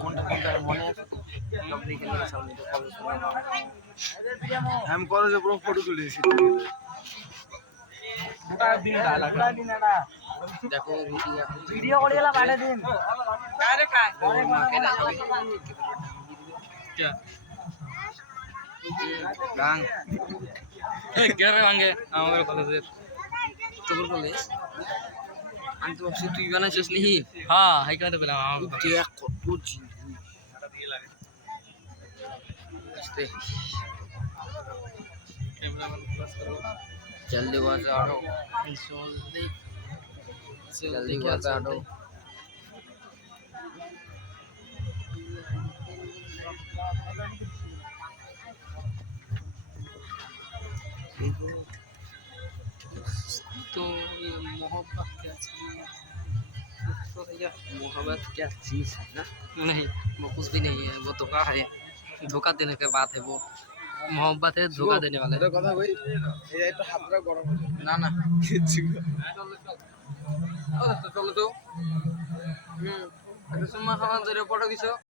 কোনটা কোনটা মনে আছে তো সব লিখে লিখে সামনে তো কবে সময় हम कॉलेज পুরো ফটো তুলেছি ওটা দিন ডালা দিন এটা দেখো ভিডিও করে গেলা পাঠিয়ে দিন আরে কাই ওরে মাকে না যাবে কি গাং এই কেরে ভাঙে আমাদের কলেজের তোর কলেজ আমি তো ভাবছি তুই বানাইছিস নি হ্যাঁ হাই কানে তো পেলাম আমার দেখ কত জিনিস দিয়ে লাগে আস্তে कैमरामैन प्लस करो जल्दी वाजा हटो जल्दी वाजा हटो तो ये मोहब्बत क्या चीज तो ये मोहब्बत क्या चीज है ना नहीं वो कुछ भी नहीं है वो धोखा है धोखा देने के बाद है वो मोहब्बत है धोखा देने वाला है কথা কই এই একটু হাতটা গরম ना ना কিছু চলো তো একটা সময় খাওয়া ধরে ফটো দিছো